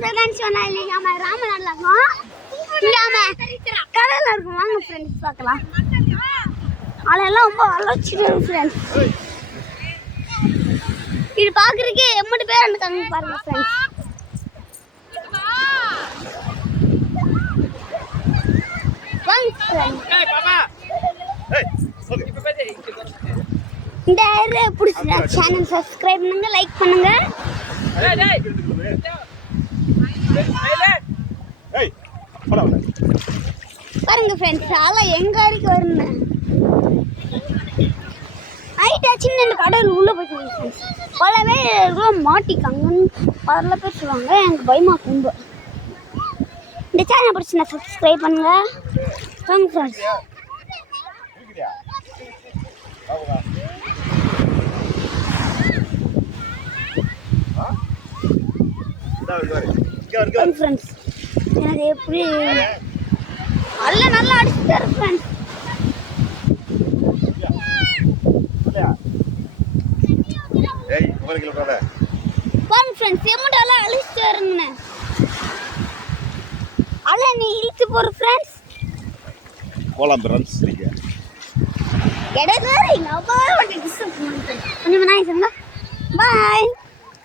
Friends தான் சொன்னா இல்லைங்க நம்ம ராமநாடுல இருக்கோம். இங்க நம்ம கடல்ல இருக்கோம். வாங்க ஃப்ரெண்ட்ஸ் பார்க்கலாம். அதெல்லாம் ரொம்ப அலட்சிட்டு ஃப்ரெண்ட்ஸ். இது பாக்குறதுக்கு எம்மட்டு பேர் இருக்காங்க பாருங்க ஃப்ரெண்ட்ஸ். வாங்க ஃப்ரெண்ட்ஸ். ஏய் பாப்பா. ஏய் ஓகே இப்ப பேசு. இந்த ஏரியா பிடிச்சா சேனல் சப்ஸ்கிரைப் பண்ணுங்க, லைக் பண்ணுங்க. டேய் டேய். ஏய் போடா போடா. பாருங்க ஃப்ரெண்ட்ஸ் ஆள எங்க வரைக்கும் வரும்னு. நைட் ஆச்சுன்னு இந்த கடல் உள்ள போயிட்டு ஃப்ரெண்ட்ஸ். பல பேர் மாட்டிக்காங்கன்னு பல பேர் சொல்லுவாங்க. எனக்கு பயமா ரொம்ப. இந்த சேனல் பிடிச்சா சப்ஸ்கிரைப் பண்ணுங்க. வாங்க ஃப்ரெண்ட்ஸ். ஃப்ரெண்ட்ஸ் எனக்கு எப்படி நல்ல நல்லா அடிச்சுட்டாரு ஃப்ரெண்ட்ஸ். பாருங்க ஃப்ரெண்ட்ஸ் எம்மட்டெல்லாம் அழிச்சிட்டாருங்கண்ணே. அல்ல நீ இழுத்து போற ஃப்ரெண்ட்ஸ் போலாம் ஃப்ரெண்ட்ஸ். நீங்க எடை வேற இங்க அப்பவே வந்து டிஸ்டர்ப் பண்ணுங்க. கொஞ்சம் நைஸ் பாய்.